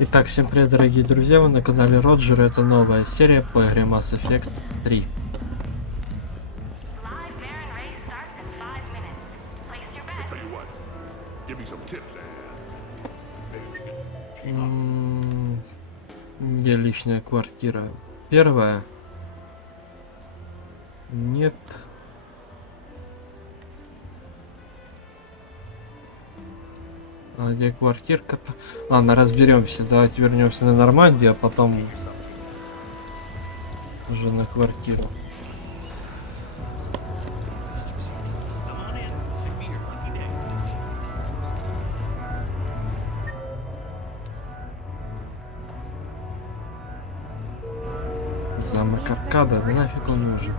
Итак, всем привет, дорогие друзья, вы на канале Роджер, это новая серия по игре Mass Effect 3. Где личная квартира? Первая? Нет. А где квартирка-то? Ладно, разберемся. Давайте вернемся на Нормандию, а потом уже на квартиру. Замок Аркада, да нафиг он нужен?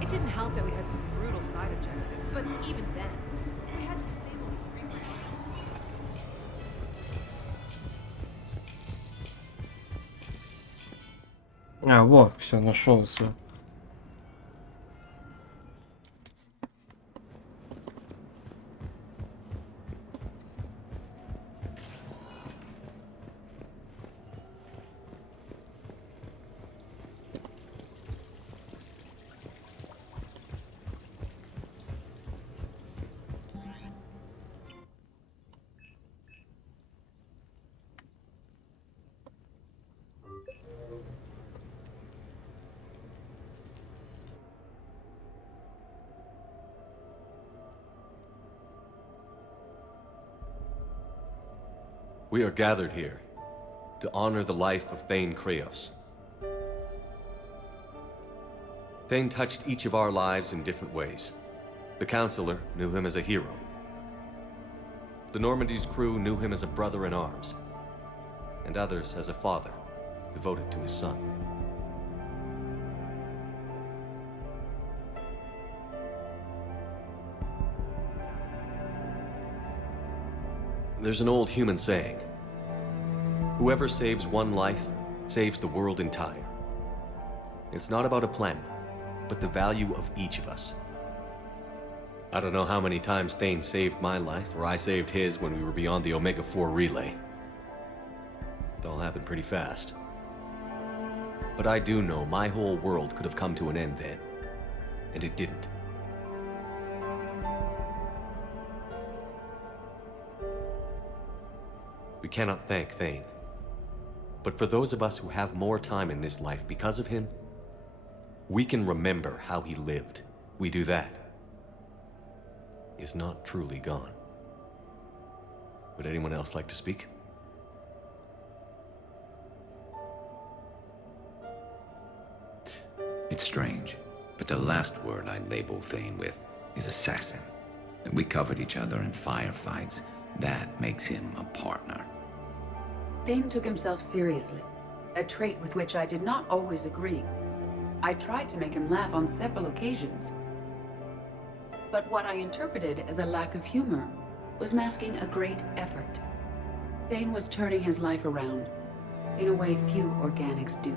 It didn't help that we had some brutal side objectives, but even then, we had to disable these frequencies. А, вот, все, нашел все. We are gathered here to honor the life of Thane Kreos. Thane touched each of our lives in different ways. The Counselor knew him as a hero. The Normandy's crew knew him as a brother in arms, and others as a father, devoted to his son. There's an old human saying, whoever saves one life, saves the world entire. It's not about a planet, but the value of each of us. I don't know how many times Thane saved my life, or I saved his when we were beyond the Omega-4 relay. It all happened pretty fast. But I do know my whole world could have come to an end then, and it didn't. We cannot thank Thane. But for those of us who have more time in this life because of him, we can remember how he lived. We do that. He is not truly gone. Would anyone else like to speak? It's strange, but the last word I label Thane with is assassin. We covered each other in firefights. That makes him a partner. Thane took himself seriously, a trait with which I did not always agree. I tried to make him laugh on several occasions. But what I interpreted as a lack of humor was masking a great effort. Thane was turning his life around, in a way few organics do.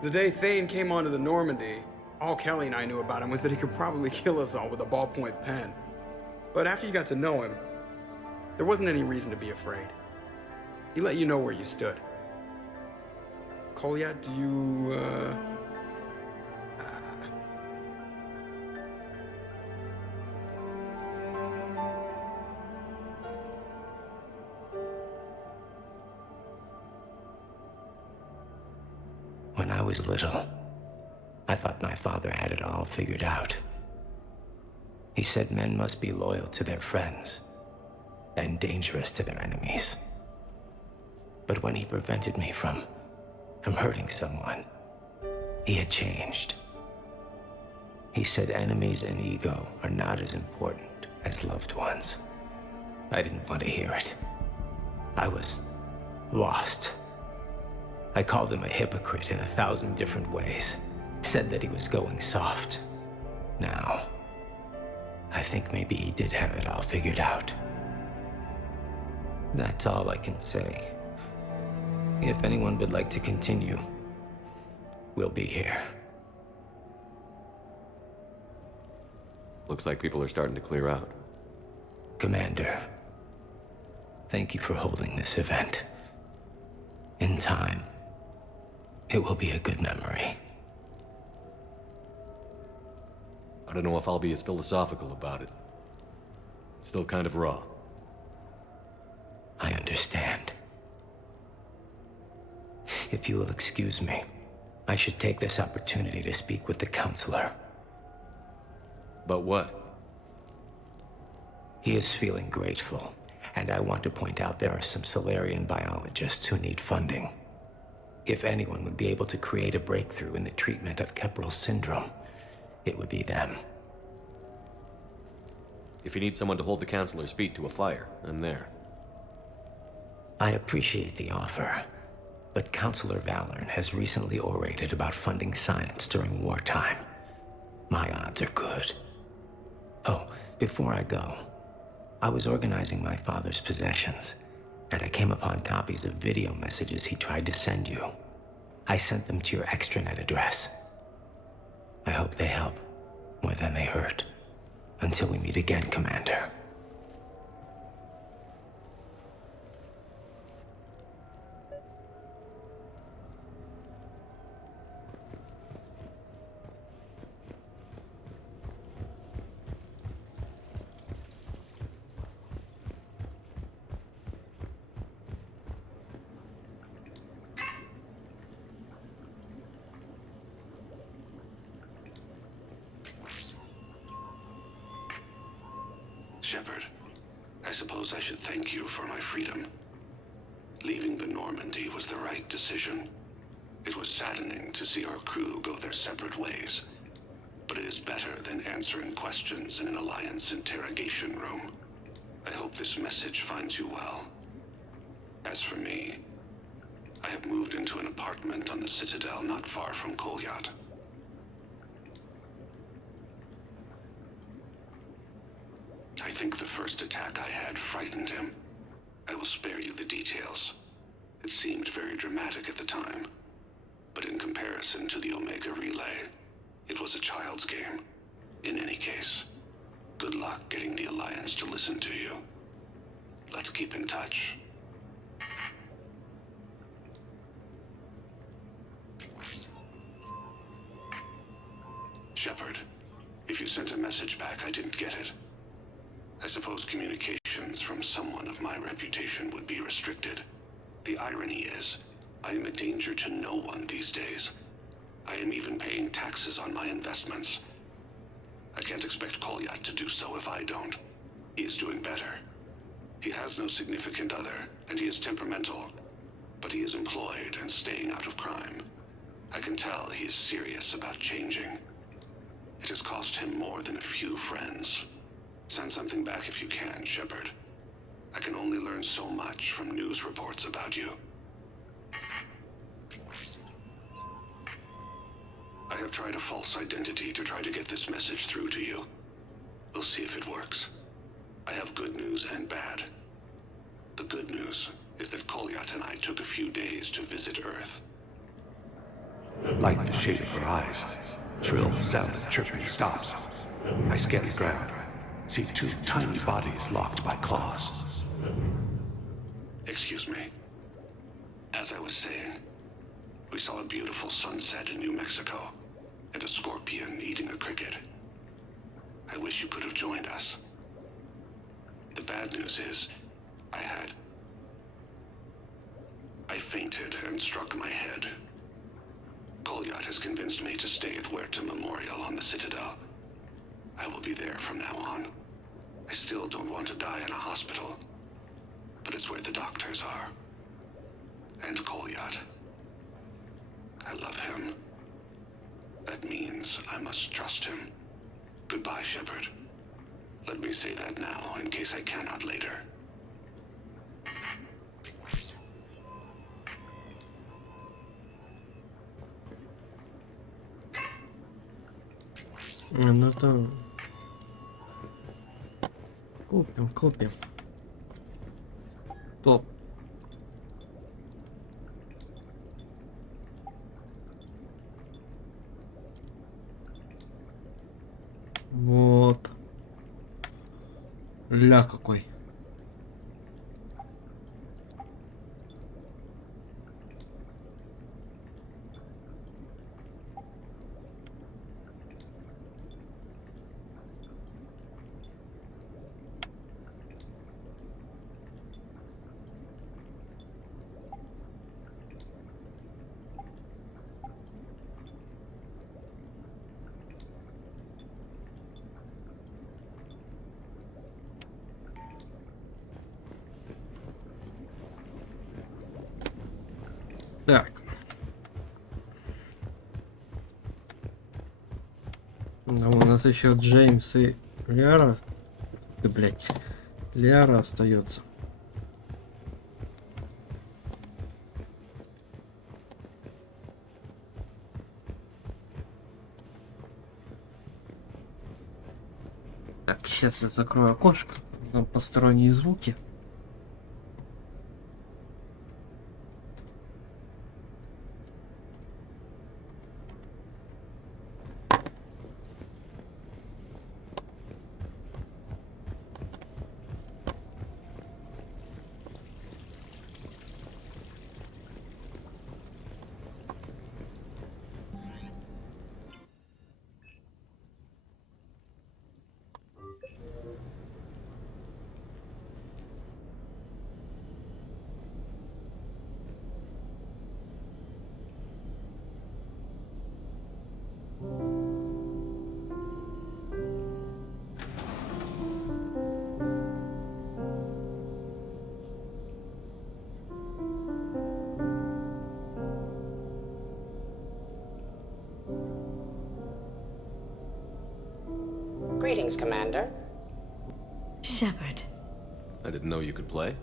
The day Thane came onto the Normandy, all Kelly and I knew about him was that he could probably kill us all with a ballpoint pen. But after you got to know him, there wasn't any reason to be afraid. He let you know where you stood. Kolyat, do you, When I was little, I thought my father had it all figured out. He said men must be loyal to their friends and dangerous to their enemies. But when he prevented me from hurting someone, he had changed. He said enemies and ego are not as important as loved ones. I didn't want to hear it. I was lost. I called him a hypocrite in 1,000 different ways. Said that he was going soft. Now, I think maybe he did have it all figured out. That's all I can say. If anyone would like to continue, we'll be here. Looks like people are starting to clear out. Commander, thank you for holding this event. In time, it will be a good memory. I don't know if I'll be as philosophical about it. It's still kind of raw. I understand. If you will excuse me, I should take this opportunity to speak with the counselor. But what? He is feeling grateful, and I want to point out there are some Solarian biologists who need funding. If anyone would be able to create a breakthrough in the treatment of Keppel's syndrome, it would be them. If you need someone to hold the counselor's feet to a fire, I'm there. I appreciate the offer, but Counselor Valorn has recently orated about funding science during wartime. My odds are good. Oh, before I go, I was organizing my father's possessions, and I came upon copies of video messages he tried to send you. I sent them to your extranet address. I hope they help more than they hurt. Until we meet again, Commander. Shepard, I suppose I should thank you for my freedom. Leaving the Normandy was the right decision. It was saddening to see our crew go their separate ways, but it is better than answering questions in an Alliance interrogation room. I hope this message finds you well. As for me, I have moved into an apartment on the Citadel not far from Kolyat. I think the first attack I had frightened him. I will spare you the details. It seemed very dramatic at the time, but in comparison to the Omega Relay, it was a child's game. In any case, good luck getting the Alliance to listen to you. Let's keep in touch. Shepard, if you sent a message back, I didn't get it. I suppose communications from someone of my reputation would be restricted. The irony is, I am a danger to no one these days. I am even paying taxes on my investments. I can't expect Kolyat to do so if I don't. He is doing better. He has no significant other, and he is temperamental, but he is employed and staying out of crime. I can tell he is serious about changing. It has cost him more than a few friends. Send something back if you can, Shepard. I can only learn so much from news reports about you. I have tried a false identity to try to get this message through to you. We'll see if it works. I have good news and bad. The good news is that Kolyat and I took a few days to visit Earth. Light the shade of her eyes. Shrill sound of chirping stops. I scan the ground. See two tiny bodies locked by claws. Excuse me. As I was saying, we saw a beautiful sunset in New Mexico, and a scorpion eating a cricket. I wish you could have joined us. The bad news is, I fainted and struck my head. Kolyat has convinced me to stay at Huerta Memorial on the Citadel. I will be there from now on. I still don't want to die in a hospital, but it's where the doctors are. And Kolyat. I love him. That means I must trust him. Goodbye, Shepard. Let me say that now, in case I cannot later. Ну то... Купим. Топ. Вот. Ля какой. Так. Ну, у нас еще Джеймс и Лиара. Да, блядь. Лиара остается. Так, сейчас я закрою окошко. Там посторонние звуки. Greetings, Commander. Shepard. I didn't know you could play.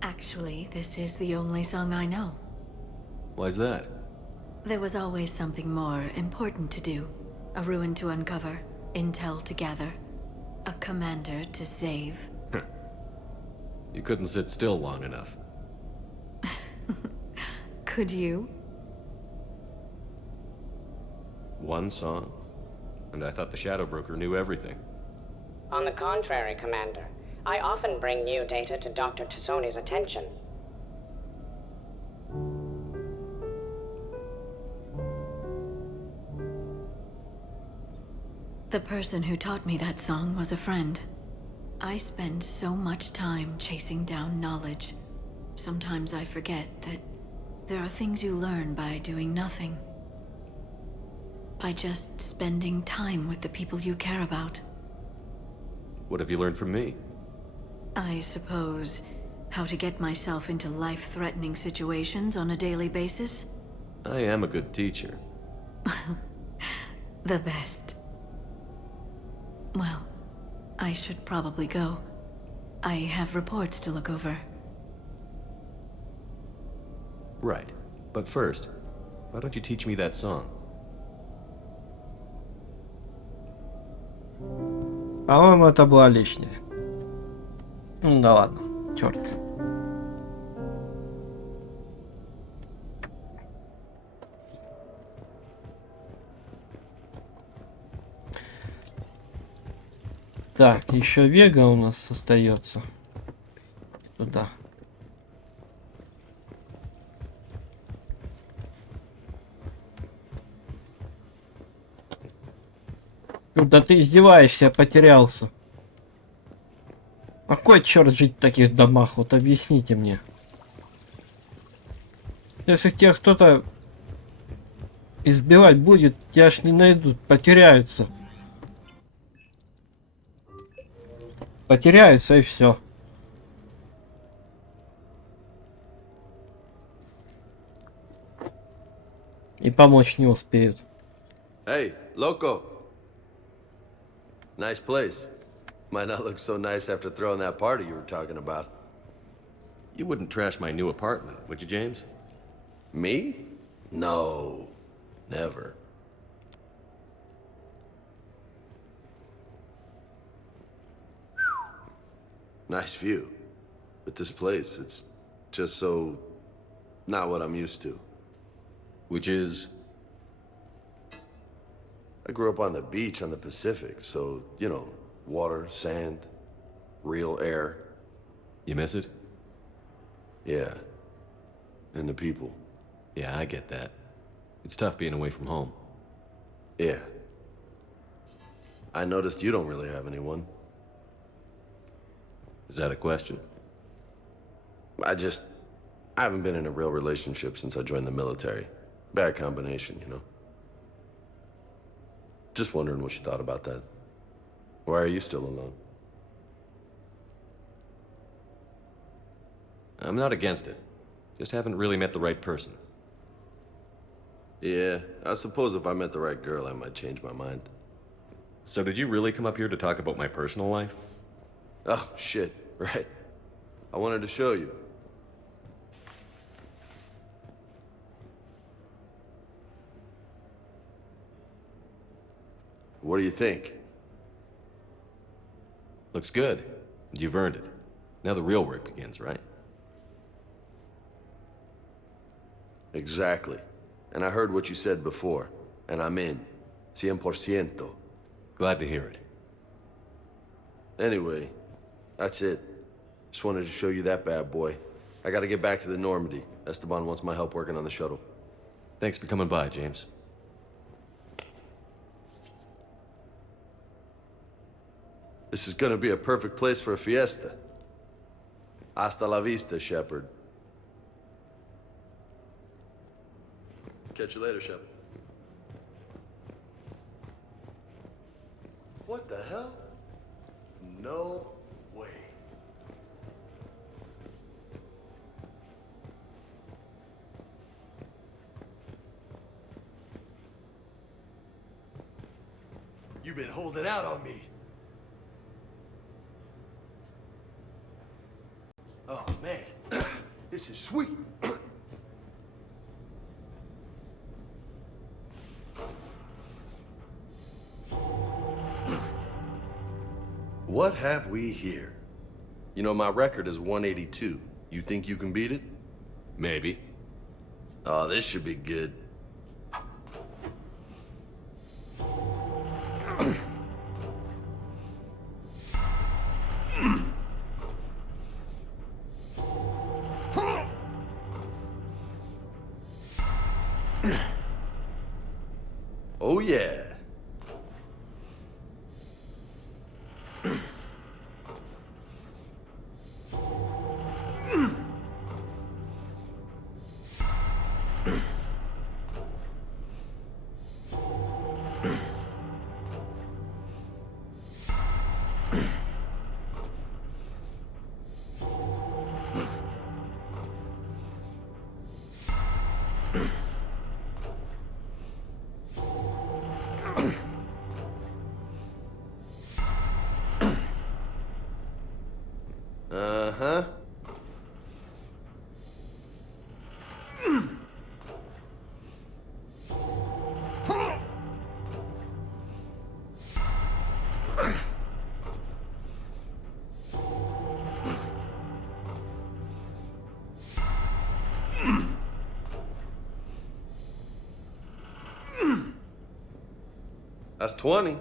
Actually, this is the only song I know. Why's that? There was always something more important to do. A ruin to uncover, intel to gather, a commander to save. You couldn't sit still long enough. Could you? One song? And I thought the Shadow Broker knew everything. On the contrary, Commander, I often bring new data to Dr. Tassoni's attention. The person who taught me that song was a friend. I spend so much time chasing down knowledge. Sometimes I forget that there are things you learn by doing nothing. By just spending time with the people you care about. What have you learned from me? I suppose how to get myself into life-threatening situations on a daily basis? I am a good teacher. The best. Well, I should probably go. I have reports to look over. Right. But first, why don't you teach me that song? По-моему, это было лишнее. Ну да ладно, черт. Так, еще Вега у нас остается. Туда. Да ты издеваешься, потерялся. А какой черт жить в таких домах? Вот объясните мне. Если тебя кто-то избивать будет, тебя ж не найдут, потеряются. Потеряются и все. И помочь не успеют. Hey, loco. Nice place. Might not look so nice after throwing that party you were talking about. You wouldn't trash my new apartment, would you, James? Me? No. Never. Nice view. But this place, it's just so... not what I'm used to. Which is... I grew up on the beach on the Pacific, so, you know, water, sand, real air. You miss it? Yeah. And the people. Yeah, I get that. It's tough being away from home. Yeah. I noticed you don't really have anyone. Is that a question? I haven't been in a real relationship since I joined the military. Bad combination, you know. Just wondering what you thought about that. Why are you still alone? I'm not against it. Just haven't really met the right person. Yeah, I suppose if I met the right girl, I might change my mind. So did you really come up here to talk about my personal life? Oh, shit, right. I wanted to show you. What do you think? Looks good. You've earned it. Now the real work begins, right? Exactly. And I heard what you said before, and I'm in. 100%. Glad to hear it. Anyway, that's it. Just wanted to show you that bad boy. I gotta get back to the Normandy. Esteban wants my help working on the shuttle. Thanks for coming by, James. This is gonna be a perfect place for a fiesta. Hasta la vista, Shepard. Catch you later, Shepard. What the hell? No way. You've been holding out on me. Oh, man. This is sweet. What have we here? You know, my record is 182. You think you can beat it? Maybe. Oh, this should be good. Oh, yeah. Uh-huh. That's 20.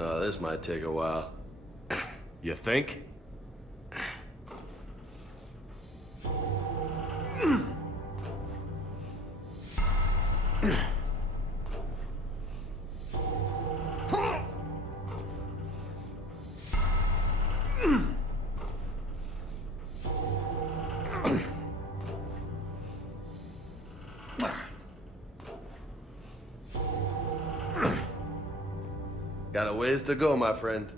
Oh, this might take a while. You think? Got a ways to go, my friend.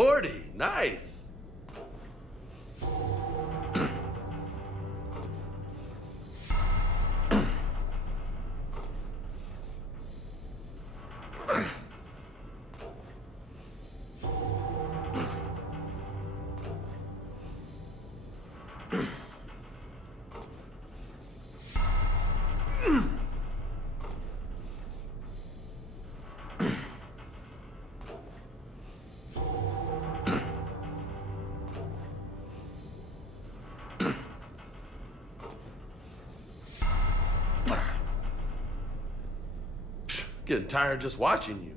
sporty. Nice. Getting tired just watching you.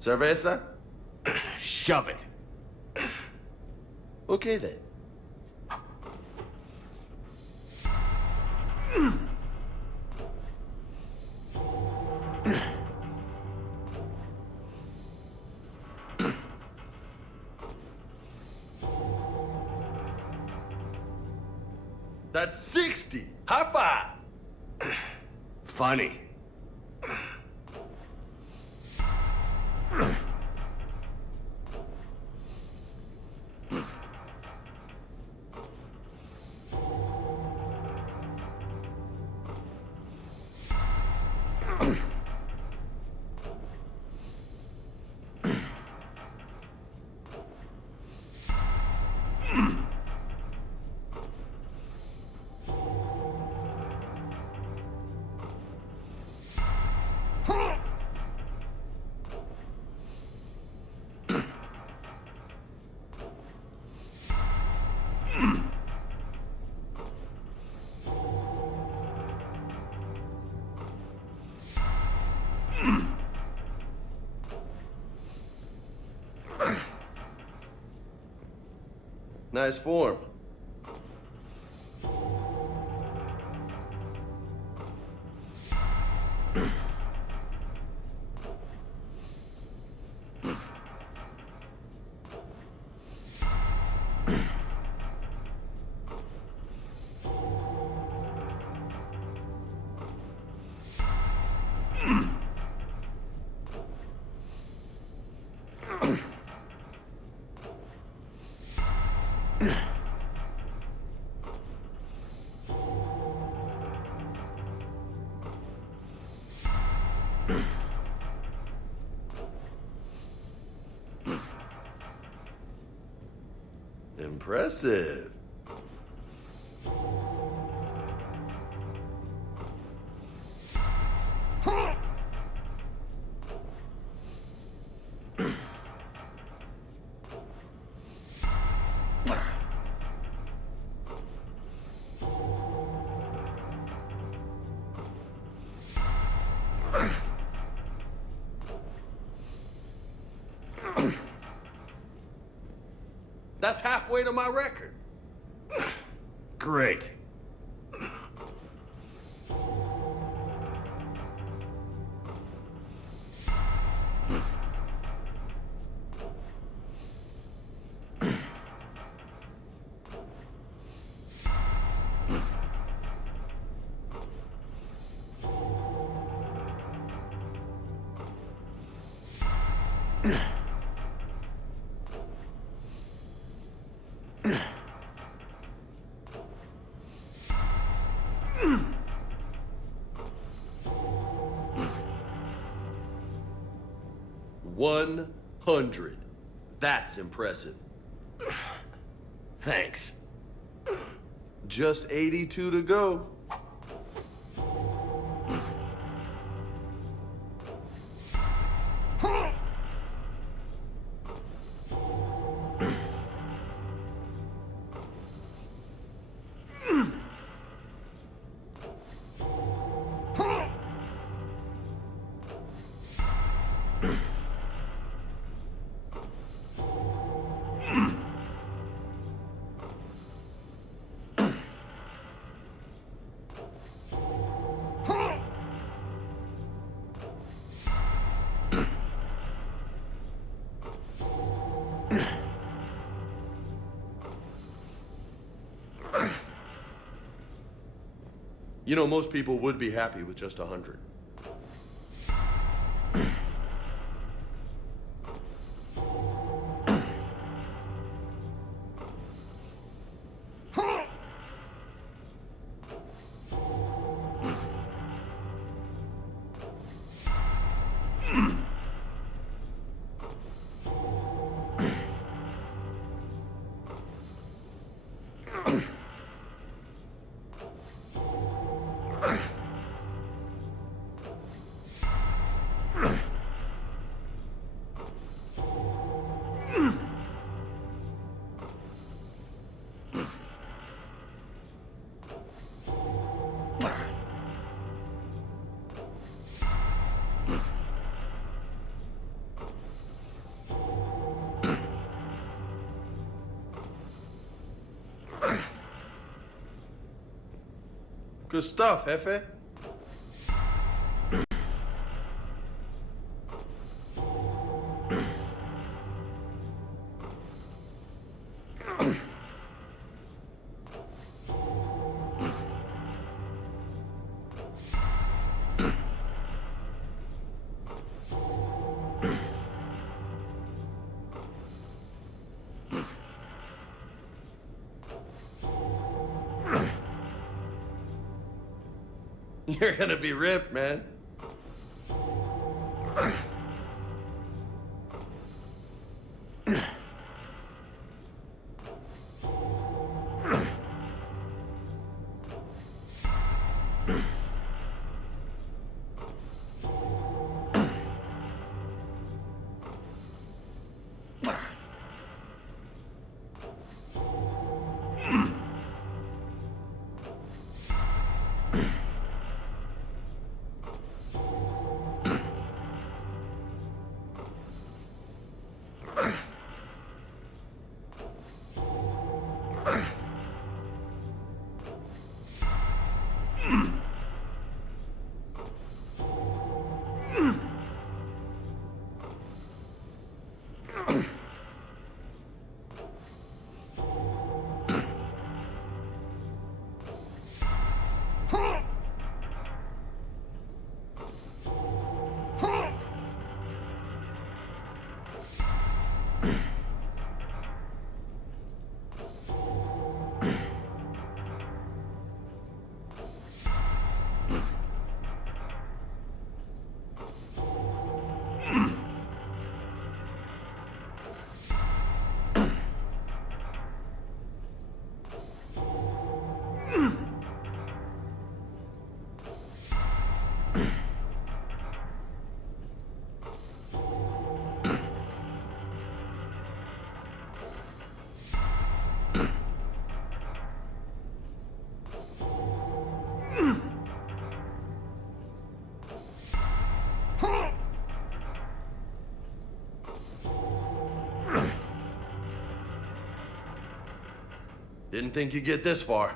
Cerveza? Shove it. Okay then. That's 60. High five. Funny. Nice form. Impressive. That's halfway to my record. Great. $100. That's impressive. Thanks. Just 82 to go. You know, most people would be happy with just 100. Good stuff, Jefe. You're gonna be ripped, man. Didn't think you'd get this far.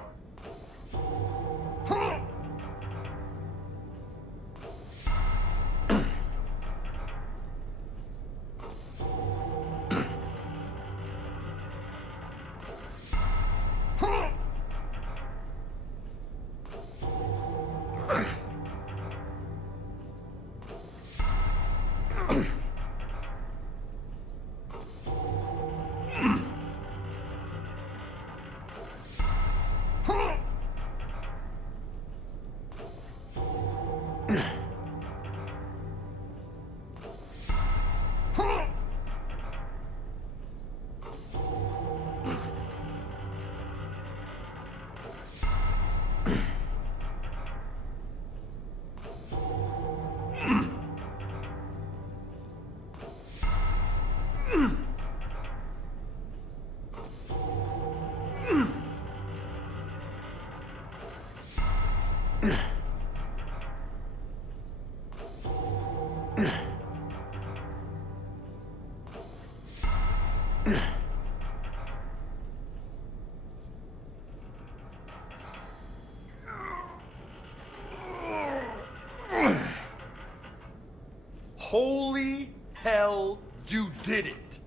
Holy hell, you did it.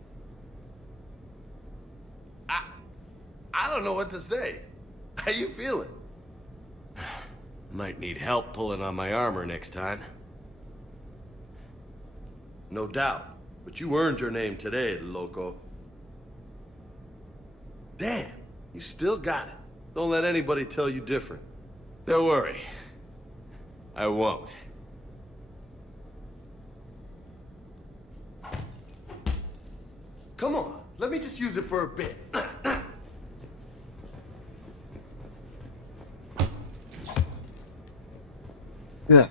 I don't know what to say. How you feeling? Might need help pulling on my armor next time. No doubt. But you earned your name today, loco. Damn, you still got it. Don't let anybody tell you different. Don't worry. I won't. Come on, let me just use it for a bit. Так.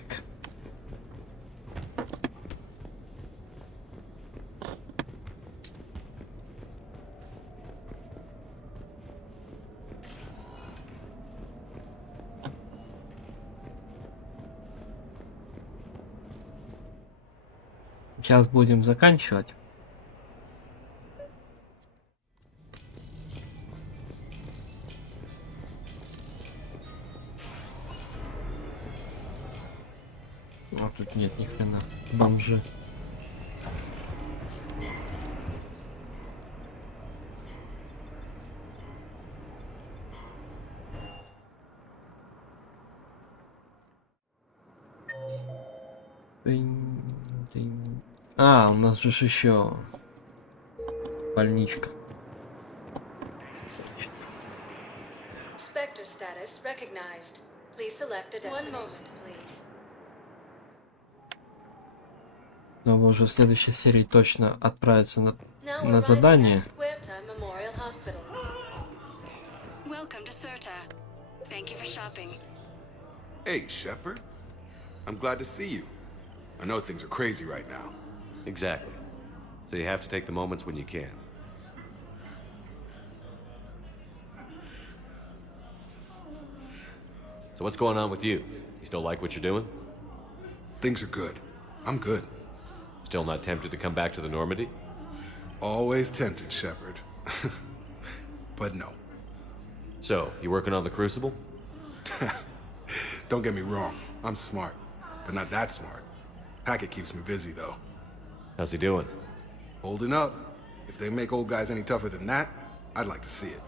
Сейчас будем заканчивать. А тут нет ни хрена. Бомжи. А, у нас же еще больничка. Spectre status recognized. Please select a destination. One moment, please. Но мы уже в следующей серии точно отправиться на задание. Welcome to Serta. Thank you for shopping. Hey, Shepard. I'm glad to see you. I know things are crazy right now. Exactly. So you have to take the moments when you can. So what's going on with you? You still like what you're doing? Things are good. I'm good. Still not tempted to come back to the Normandy? Always tempted, Shepard. But no. So, you working on the Crucible? Don't get me wrong. I'm smart, but not that smart. Hackett keeps me busy, though. How's he doing? Holding up. If they make old guys any tougher than that, I'd like to see it.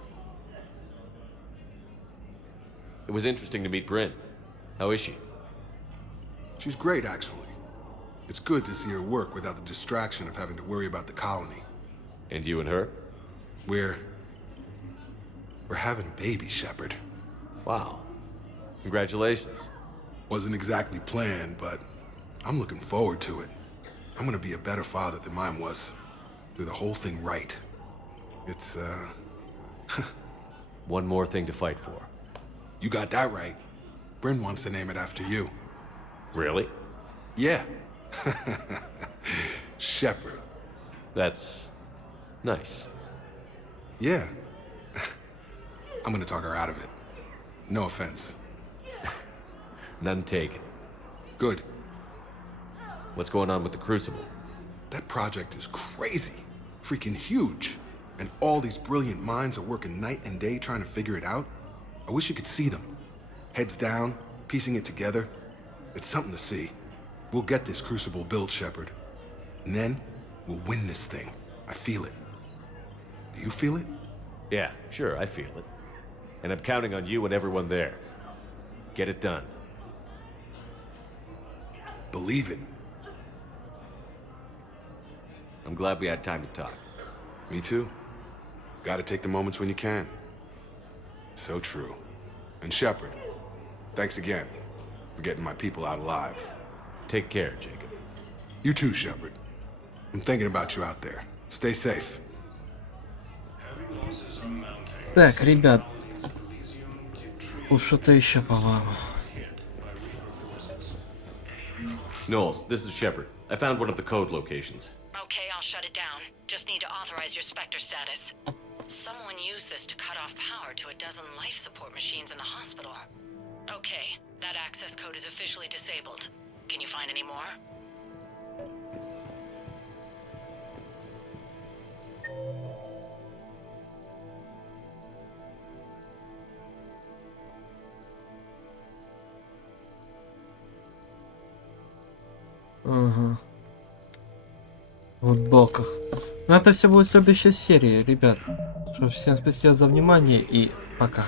It was interesting to meet Bryn. How is she? She's great, actually. It's good to see her work without the distraction of having to worry about the colony. And you and her? We're having a baby, Shepard. Wow. Congratulations. Wasn't exactly planned, but I'm looking forward to it. I'm gonna be a better father than mine was. Do the whole thing right. It's, One more thing to fight for. You got that right. Bryn wants to name it after you. Really? Yeah. Shepard. That's nice. Yeah. I'm gonna talk her out of it. No offense. None taken. Good. What's going on with the Crucible? That project is crazy. Freaking huge. And all these brilliant minds are working night and day trying to figure it out. I wish you could see them. Heads down, piecing it together. It's something to see. We'll get this Crucible built, Shepard. And then, we'll win this thing. I feel it. Do you feel it? Yeah, sure, I feel it. And I'm counting on you and everyone there. Get it done. Believe it. I'm glad we had time to talk. Me too. Gotta take the moments when you can. So true. And Shepard, thanks again for getting my people out alive. Take care, Jacob. You too, Shepard. I'm thinking about you out there. Stay safe. Так, ребят. Тут что-то еще, по-моему. Knowles, this is Shepard. I found one of the code locations. Okay, I'll shut it down. Just need to authorize your Spectre status. Someone used this to cut off power to a dozen life support machines in the hospital. Okay, that access code is officially disabled. Can you find any more? Ага. Вот в блоках. Но это все будет в следующей серии, ребят. Что, всем спасибо за внимание и пока.